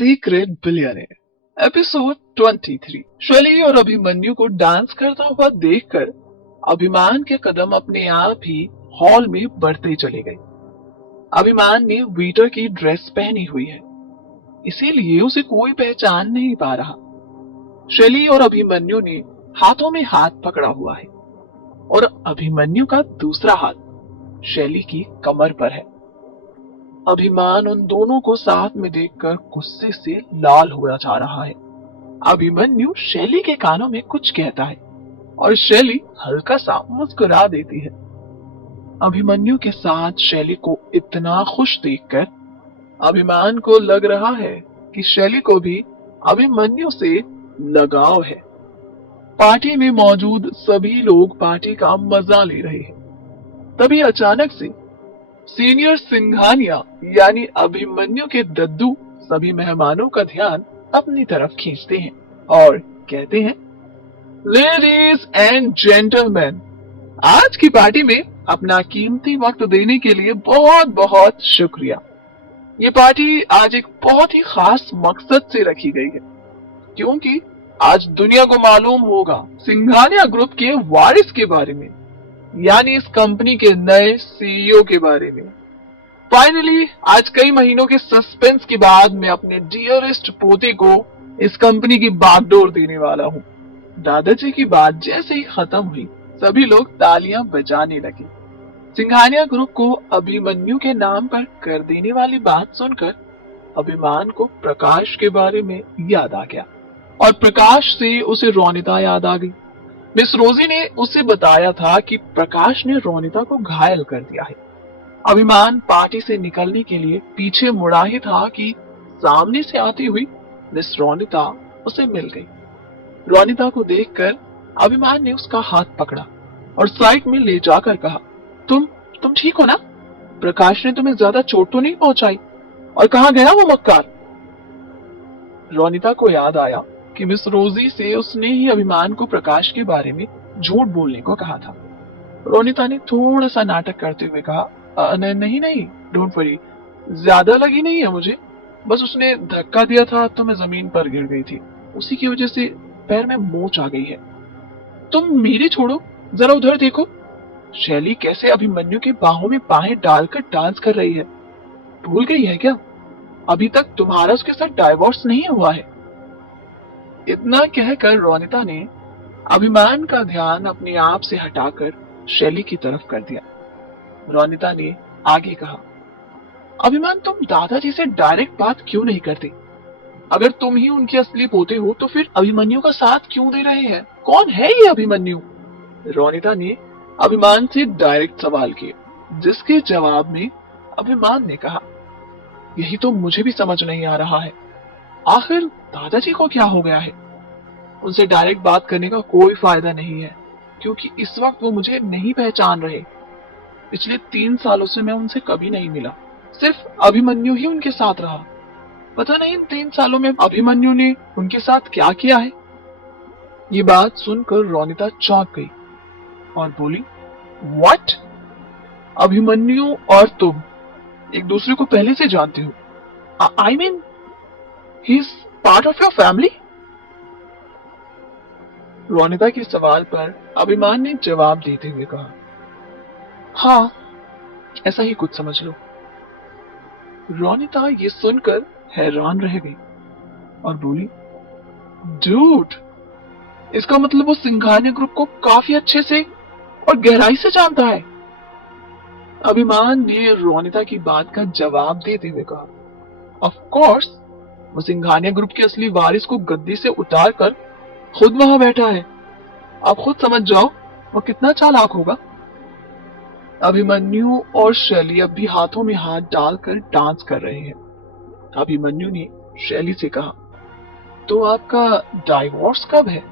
Secret billionaire episode 23। शैली और अभिमन्यु को डांस करता हुआ देखकर अभिमान के कदम अपने आप ही हॉल में बढ़ते चले गए। अभिमान ने वेटर की ड्रेस पहनी हुई है, इसीलिए उसे कोई पहचान नहीं पा रहा। शैली और अभिमन्यु ने हाथों में हाथ पकड़ा हुआ है और अभिमन्यु का दूसरा हाथ शैली की कमर पर है। अभिमान उन दोनों को साथ में देखकर गुस्से से लाल होता जा रहा है। अभिमन्यु शैली के कानों में कुछ कहता है और शैली हल्का सा मुस्कुरा देती है। अभिमन्यु के साथ शैली को इतना खुश देखकर अभिमान को लग रहा है कि शैली को भी अभिमन्यु से लगाव है। पार्टी में मौजूद सभी लोग पार्टी का मजा ले रहे हैं। तभी अचानक से सीनियर सिंघानिया यानी अभिमन्यु के दद्दू सभी मेहमानों का ध्यान अपनी तरफ खींचते हैं और कहते हैं, लेडीज एंड जेंटलमैन, आज की पार्टी में अपना कीमती वक्त देने के लिए बहुत बहुत शुक्रिया। ये पार्टी आज एक बहुत ही खास मकसद से रखी गई है, क्योंकि आज दुनिया को मालूम होगा सिंघानिया ग्रुप के वारिस के बारे में, यानी इस कंपनी के नए सीईओ के बारे में। फाइनली आज कई महीनों के सस्पेंस के बाद मैं अपने डियरेस्ट पोते को इस कंपनी की बागडोर देने वाला हूँ। दादाजी की बात जैसे ही खत्म हुई, सभी लोग तालियां बजाने लगे। सिंघानिया ग्रुप को अभिमन्यु के नाम पर कर देने वाली बात सुनकर अभिमान को प्रकाश के बारे में याद आ गया और प्रकाश से उसे रोनिता याद आ गई। मिस रोजी ने उसे बताया था कि प्रकाश ने रोनिता को घायल कर दिया है। अभिमान पार्टी से निकलने के लिए पीछे मुड़ा ही था कि सामने से आती हुई मिस रोनिता उसे मिल गई। रोनिता को देखकर अभिमान ने उसका हाथ पकड़ा और साइड में ले जाकर कहा, तुम ठीक हो ना? प्रकाश ने तुम्हें ज्यादा चोट तो नहीं पहुंचाई? और कहाँ गया वो मक्कार? रोनिता को याद आया कि मिस रोजी से उसने ही अभिमान को प्रकाश के बारे में झूठ बोलने को कहा था। रोनिता ने थोड़ा सा नाटक करते हुए कहा, नहीं, डोंट वरी, ज्यादा लगी नहीं है मुझे, बस उसने धक्का दिया था तो मैं जमीन पर गिर गई थी, उसी की वजह से पैर में मोच आ गई है। तुम मेरे छोड़ो, जरा उधर देखो, शैली कैसे अभिमन्यु के बाहों में बाहें डालकर डांस कर रही है। भूल गई है क्या? अभी तक तुम्हारा उसके साथ डाइवोर्स नहीं हुआ है। इतना कहकर रोनिता ने अभिमान का ध्यान अपने आप से हटाकर शैली की तरफ कर दिया। रोनिता ने आगे कहा, अभिमान, तुम दादाजी से डायरेक्ट बात क्यों नहीं करते? अगर तुम ही उनके असली पोते हो तो फिर अभिमन्यु का साथ क्यों दे रहे हैं? कौन है ये अभिमन्यु? रोनिता ने अभिमान से डायरेक्ट सवाल किए, जिसके जवाब में अभिमान ने कहा, यही तो मुझे भी समझ नहीं आ रहा है, आखिर दादाजी को क्या हो गया है? उनसे डायरेक्ट बात करने का कोई फायदा नहीं है, क्योंकि इस वक्त वो मुझे नहीं पहचान रहे। पिछले 3 सालों से मैं उनसे कभी नहीं मिला, सिर्फ अभिमन्यु ही उनके साथ रहा। पता नहीं इन 3 सालों में अभिमन्यु ने उनके साथ क्या किया है। ये बात सुनकर रोनिता चौंक गई और बोली, व्हाट? अभिमन्यु और तुम एक दूसरे को पहले से जानते हो? I mean he is part of your family? Ronita के सवाल पर अभिमान ने जवाब देते हुए कहा, हाँ, ऐसा ही कुछ समझ लो। रोनिता ये सुनकर हैरान रह गई और बोली, डूड, इसका मतलब वो सिंघानिया ग्रुप को काफी अच्छे से और गहराई से जानता है। अभिमान ने रोनिता की बात का जवाब देते हुए कहा, ऑफ कोर्स, वो सिंघानिया ग्रुप के असली वारिस को गद्दी से उतारकर खुद वहां बैठा है। आप खुद समझ जाओ वो कितना चालाक होगा। अभिमन्यु और शैली अब भी हाथों में हाथ डालकर डांस कर रहे हैं। अभिमन्यु ने शैली से कहा, तो आपका डाइवोर्स कब है?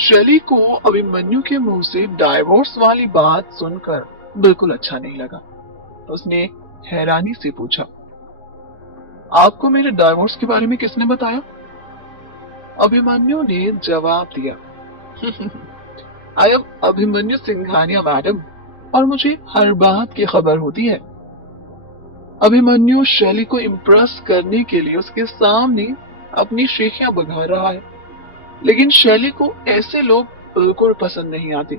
शैली को अभिमन्यु के मुंह से डाइवोर्स वाली बात सुनकर बिल्कुल अच्छा नहीं लगा। उसने हैरानी से पूछा, आपको मेरे डाइवोर्स के बारे में किसने बताया? अभिमन्यु ने जवाब दिया, I am Abhimanyu Singhania madam, और मुझे हर बात की खबर होती है। अभिमन्यु शैली को इम्प्रेस करने के लिए उसके सामने अपनी शेखियां बघा रहा है, लेकिन शैली को ऐसे लोग बिल्कुल पसंद नहीं आते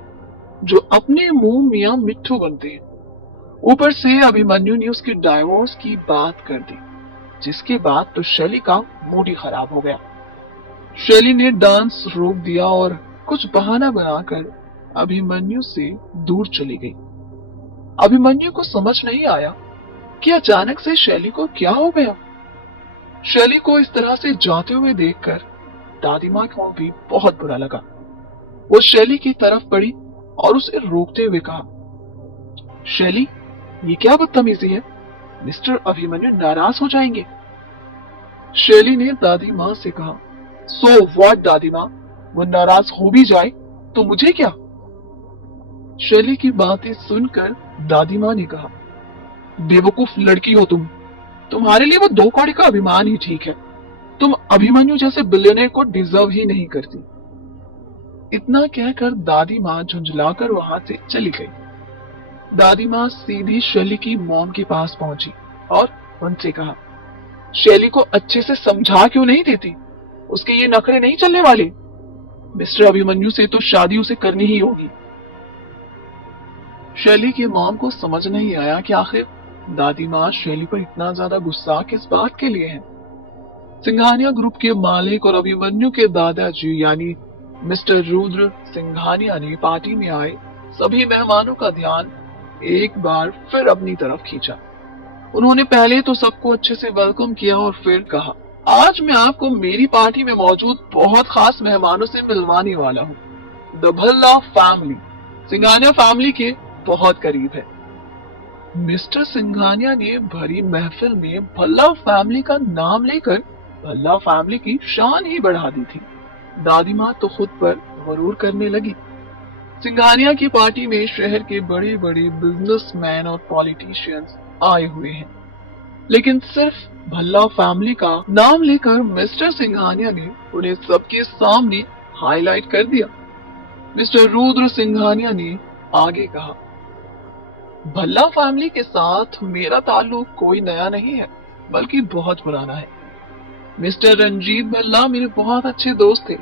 जो अपने मुंह मियां मिट्ठू बनते हैं। ऊपर से अभिमन्यु ने उसकी डाइवोर्स की बात कर दी, जिसके बाद तो शैली का मूड ही खराब हो गया। शैली ने डांस रोक दिया और कुछ बहाना बनाकर अभिमन्यु से दूर चली गई। अभिमन्यु को समझ नहीं आया कि अचानक से शैली को क्या हो गया। शैली को इस तरह से जाते हुए देखकर दादी माँ को भी बहुत बुरा लगा। वो शैली की तरफ बढ़ी और उसे रोकते हुए कहा, शैली, ये क्या बदतमीजी है? मिस्टर अभिमन्यु नाराज हो जाएंगे। शैली ने दादी माँ से कहा, सो व्हाट दादी माँ, वो नाराज हो भी जाए तो मुझे क्या? शैली की बातें सुनकर दादी माँ ने कहा, बेवकूफ लड़की हो तुम, तुम्हारे लिए वो 2 कौड़ी का अभिमान ही ठीक है। तुम अभिमन्यु जैसे बिलियनर को डिजर्व ही नहीं करती। इतना कहकर दादी माँ झुंझलाकर वहां से चली गई। दादी माँ सीधी शैली की मॉम के पास पहुंची और उनसे कहा, शैली को अच्छे से समझा क्यों नहीं देती? उसके ये नखरे नहीं चलने वाले। मिस्टर अभिमन्यु से तो शादी उसे करनी ही होगी। शैली की मॉम को समझ नहीं आया कि आखिर दादी माँ शैली पर इतना ज्यादा गुस्सा किस बात के लिए है। सिंघानिया ग्रुप के मालिक और अभिमन्यु के दादाजी यानी मिस्टर रुद्र सिंघानिया ने पार्टी में आए सभी मेहमानों का ध्यान एक बार फिर अपनी तरफ खींचा। उन्होंने पहले तो सबको अच्छे से वेलकम किया और फिर कहा, आज मैं आपको मेरी पार्टी में मौजूद बहुत खास मेहमानों से मिलवाने वाला हूँ। The Bhalla family Singhania family के बहुत करीब है। मिस्टर सिंघानिया ने भरी महफिल में भल्ला फैमिली का नाम लेकर भल्ला फैमिली की शान ही बढ़ा दी थी। दादी माँ तो खुद पर गरूर करने लगी। सिंघानिया की पार्टी में शहर के बड़े बड़े बिजनेसमैन और पॉलिटिशियंस आए हुए हैं, लेकिन सिर्फ भल्ला फैमिली का नाम लेकर मिस्टर सिंघानिया ने उन्हें सबके सामने हाईलाइट कर दिया। मिस्टर रुद्र सिंघानिया ने आगे कहा, भल्ला फैमिली के साथ मेरा ताल्लुक कोई नया नहीं है, बल्कि बहुत पुराना है। मिस्टर रंजीत भल्ला मेरे बहुत अच्छे दोस्त थे।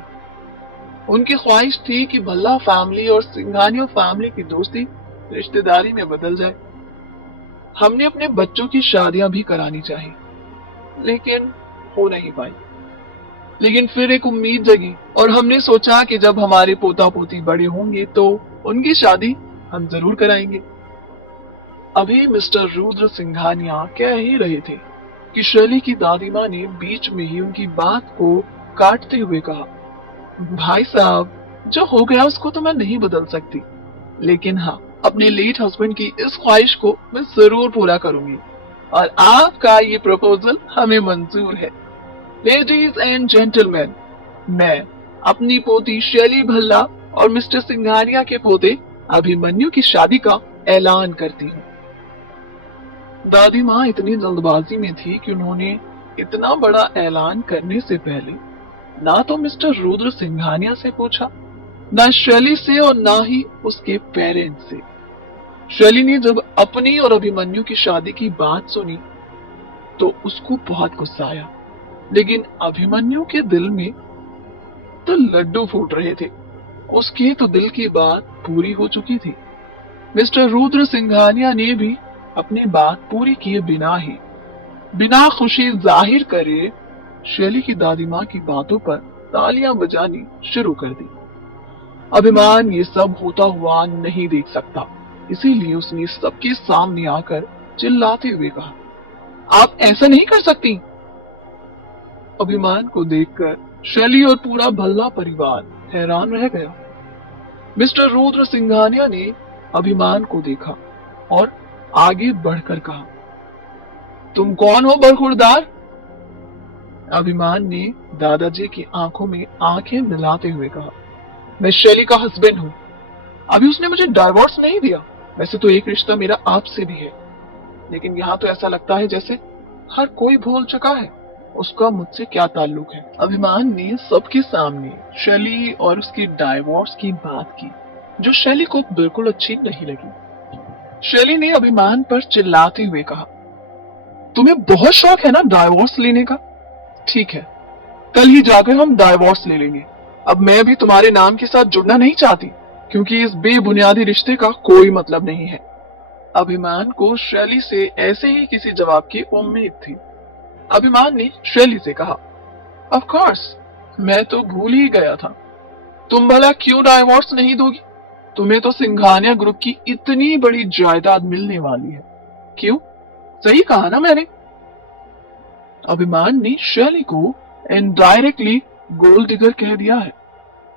उनकी ख्वाहिश थी कि भल्ला फैमिली और सिंघानिया फैमिली की दोस्ती रिश्तेदारी में बदल जाए। हमने अपने बच्चों की शादियां भी करानी चाहिए, लेकिन हो नहीं पाई। लेकिन फिर एक उम्मीद जगी और हमने सोचा कि जब हमारे पोता पोती बड़े होंगे तो उनकी शादी हम जरूर कराएंगे। अभी मिस्टर रुद्र सिंघानिया कह ही रहे थे कि शैली की दादी माँ ने बीच में ही उनकी बात को काटते हुए कहा, भाई साहब, जो हो गया उसको तो मैं नहीं बदल सकती, लेकिन हाँ, अपने लेट हस्बैंड की इस ख्वाहिश को मैं जरूर पूरा करूंगी और आपका ये प्रपोजल हमें मंजूर है। लेडीज एंड जेंटलमैन, मैं अपनी पोती शैली भल्ला और मिस्टर सिंघानिया के पोते अभिमन्यु की शादी का ऐलान करती हूँ। दादी माँ इतनी जल्दबाजी में थी कि उन्होंने इतना बड़ा ऐलान करने से पहले ना तो मिस्टर रुद्र सिंघानिया से पूछा, ना शैली से और ना ही उसके पेरेंट्स से। शैली ने जब अपनी और अभिमन्यु की शादी की बात सुनी तो उसको बहुत गुस्सा आया, लेकिन अभिमन्यु के दिल में तो लड्डू फूट रहे थे। उसके तो दिल की बात पूरी हो चुकी थी। मिस्टर रुद्र सिंघानिया ने भी अपनी बात पूरी किए बिना खुशी जाहिर करे शैली की दादी माँ की बातों पर तालियां बजानी शुरू कर दी। अभिमान ये सब होता हुआ नहीं देख सकता, इसीलिए उसने सबके सामने आकर चिल्लाते हुए कहा, आप ऐसा नहीं कर सकती। अभिमान को देखकर शैली और पूरा भल्ला परिवार हैरान रह गया। मिस्टर रुद्र सिंघानिया ने अभिमान को देखा और आगे बढ़कर कहा, तुम कौन हो बरखुरदार? अभिमान ने दादाजी की आंखों में आंखें मिलाते हुए कहा, मैं शैली का हस्बैंड हूँ। अभी उसने मुझे डाइवोर्स नहीं दिया। वैसे तो एक रिश्ता मेरा आपसे भी है, लेकिन यहाँ तो ऐसा लगता है जैसे हर कोई भूल चुका है उसका मुझसे क्या ताल्लुक है। अभिमान ने सबके सामने शैली और उसकी डाइवोर्स की बात की, जो शैली को बिल्कुल अच्छी नहीं लगी। शैली ने अभिमान पर चिल्लाते हुए कहा, तुम्हें बहुत शौक है ना डाइवोर्स लेने का? ठीक है, कल ही जाकर हम डाइवोर्स ले लेंगे। अब मैं भी तुम्हारे नाम के साथ जुड़ना नहीं चाहती, क्योंकि इस बेबुनियादी रिश्ते का कोई मतलब नहीं है। अभिमान को शैली से ऐसे ही किसी जवाब की उम्मीद थी। अभिमान ने शैली से कहा, ऑफ कोर्स, मैं तो भूल ही गया था। तुम भला क्यों डाइवोर्स नहीं दोगी? तुम्हें तो सिंघानिया ग्रुप की इतनी बड़ी जायदाद मिलने वाली है। क्यों? सही कहा ना मैंने? अभिमान ने शैली को इनडायरेक्टली गोल्ड डिगर कह दिया है।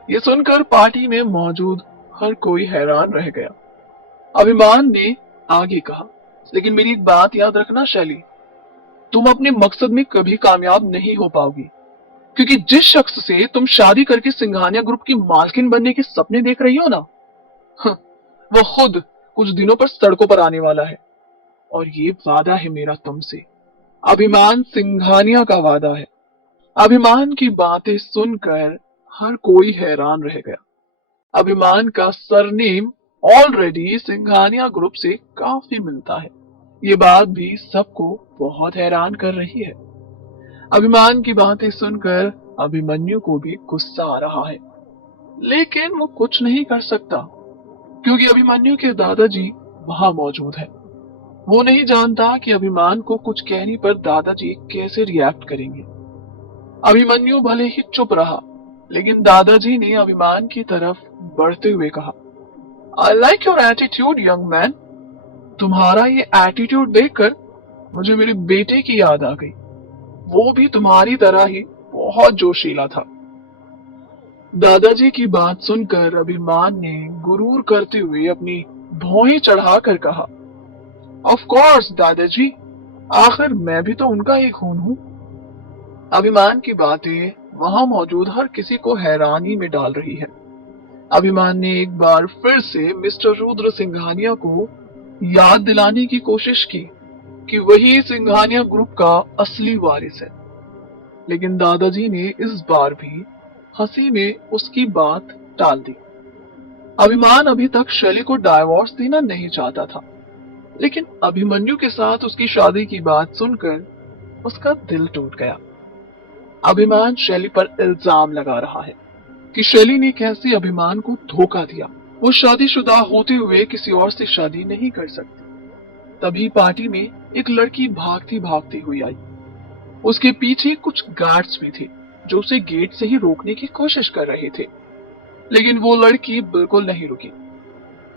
ये सुनकर पार्टी में मौजूद हर कोई हैरान रह गया। अभिमान ने आगे कहा, लेकिन मेरी एक बात याद रखना शैली, तुम अपने मकसद में कभी कामयाब नहीं हो पाओगी, क्योंकि जिस शख्स से तुम शादी करके सिंघानिया ग्रुप की मालकिन बनने के सपने देख रही हो ना, वो खुद कुछ दिनों पर सड़कों पर आने वाला है। और ये वादा है मेरा तुमसे। अभिमान सिंघानिया का वादा है। अभिमान की बातें सुनकर हर कोई हैरान रह गया। अभिमान का सरनेम ऑलरेडी सिंघानिया ग्रुप से काफी मिलता है। ये बात भी सबको बहुत हैरान कर रही है। अभिमान की बातें सुनकर अभिमन्यु को भी गुस्सा आ रहा है, लेकिन वो कुछ नहीं कर सकता, क्योंकि अभिमन्यु के दादाजी वहां मौजूद है। वो नहीं जानता कि अभिमान को कुछ कहने पर दादाजी कैसे रिएक्ट करेंगे। अभिमन्यु भले ही चुप रहा, लेकिन दादाजी ने अभिमान की तरफ बढ़ते हुए कहा, I like your attitude young man. तुम्हारा ये एटीट्यूड देखकर मुझे मेरे बेटे की याद आ गई। वो भी तुम्हारी तरह ही बहुत जोशीला था। दादाजी की बात सुनकर अभिमान ने गुरूर करते हुए अपनी भौहें चढ़ाकर कहा, ऑफ कोर्स दादाजी, आखिर मैं भी तो उनका ही खून हूं। अभिमान की बातें वहां मौजूद हर किसी को हैरानी में डाल रही है। अभिमान ने एक बार फिर से मिस्टर रुद्र सिंघानिया को याद दिलाने की कोशिश की कि वही सिंघानिया ग्रुप का असली वारिस है, लेकिन दादाजी ने इस बार भी हंसी में उसकी बात टाल दी। अभिमान अभी तक शैली को डाइवोर्स देना नहीं चाहता था, लेकिन अभिमन्यु के साथ उसकी शादी की बात सुनकर उसका दिल टूट गया। अभिमान शैली पर इल्जाम लगा रहा है कि शैली ने कैसे अभिमान को धोखा दिया। वो शादीशुदा होते हुए किसी और से शादी नहीं कर सकती। तभी पार्टी में एक लड़की भागती भागती हुई आई। उसके पीछे कुछ गार्ड्स भी थे जो उसे गेट से ही रोकने की कोशिश कर रहे थे, लेकिन वो लड़की बिल्कुल नहीं रुकी।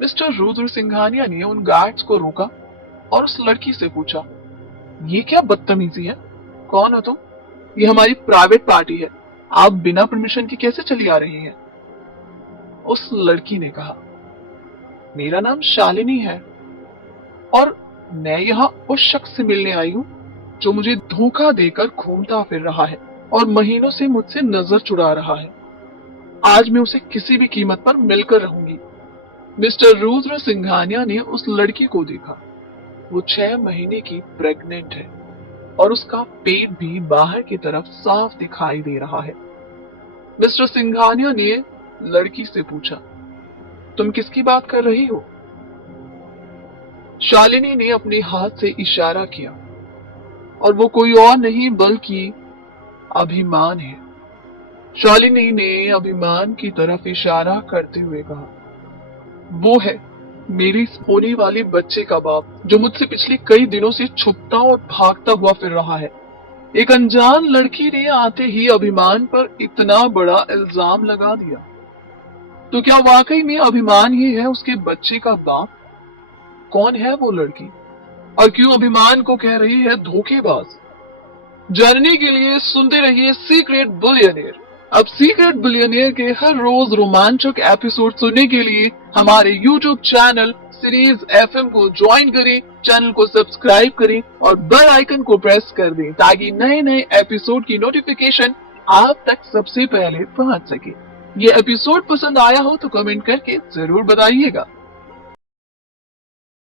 मिस्टर रुद्र सिंघानिया ने उन गार्ड्स को रोका और उस लड़की से पूछा, ये क्या बदतमीजी है? कौन हो तुम? ये हमारी प्राइवेट पार्टी है, आप बिना परमिशन के कैसे चली आ रही हैं? उस लड़की ने कहा, मेरा नाम शालिनी है और मैं यहाँ उस शख्स से मिलने आई हूँ जो मुझे धोखा देकर घूमता फिर रहा है और महीनों से मुझसे नजर चुरा रहा है। आज मैं उसे किसी भी कीमत पर मिलकर रहूंगी। मिस्टर रुद्र सिंघानिया ने उस लड़की को देखा। वो 6 महीने की प्रेग्नेंट है और उसका पेट भी बाहर की तरफ साफ दिखाई दे रहा है। मिस्टर सिंघानिया ने लड़की से पूछा, तुम किसकी बात कर रही हो? शालिनी ने अपने हाथ से इशारा किया और वो कोई और नहीं बल्कि अभिमान है। शालिनी ने अभिमान की तरफ इशारा करते हुए कहा, वो है मेरी होने वाले बच्चे का बाप जो मुझसे पिछले कई दिनों से छुपता और भागता हुआ फिर रहा है। एक अनजान लड़की ने आते ही अभिमान पर इतना बड़ा इल्जाम लगा दिया। तो क्या वाकई में अभिमान ही है उसके बच्चे का बाप? कौन है वो लड़की और क्यों अभिमान को कह रही है धोखेबाज? जानने के लिए सुनते रहिए सीक्रेट बिलियनियर। अब सीक्रेट बिलियनियर के हर रोज रोमांचक एपिसोड सुनने के लिए हमारे यूट्यूब चैनल सीरीज एफएम को ज्वाइन करें, चैनल को सब्सक्राइब करें और बेल आइकन को प्रेस कर दें ताकि नए नए एपिसोड की नोटिफिकेशन आप तक सबसे पहले पहुंच सके। ये एपिसोड पसंद आया हो तो कमेंट करके जरूर बताइएगा।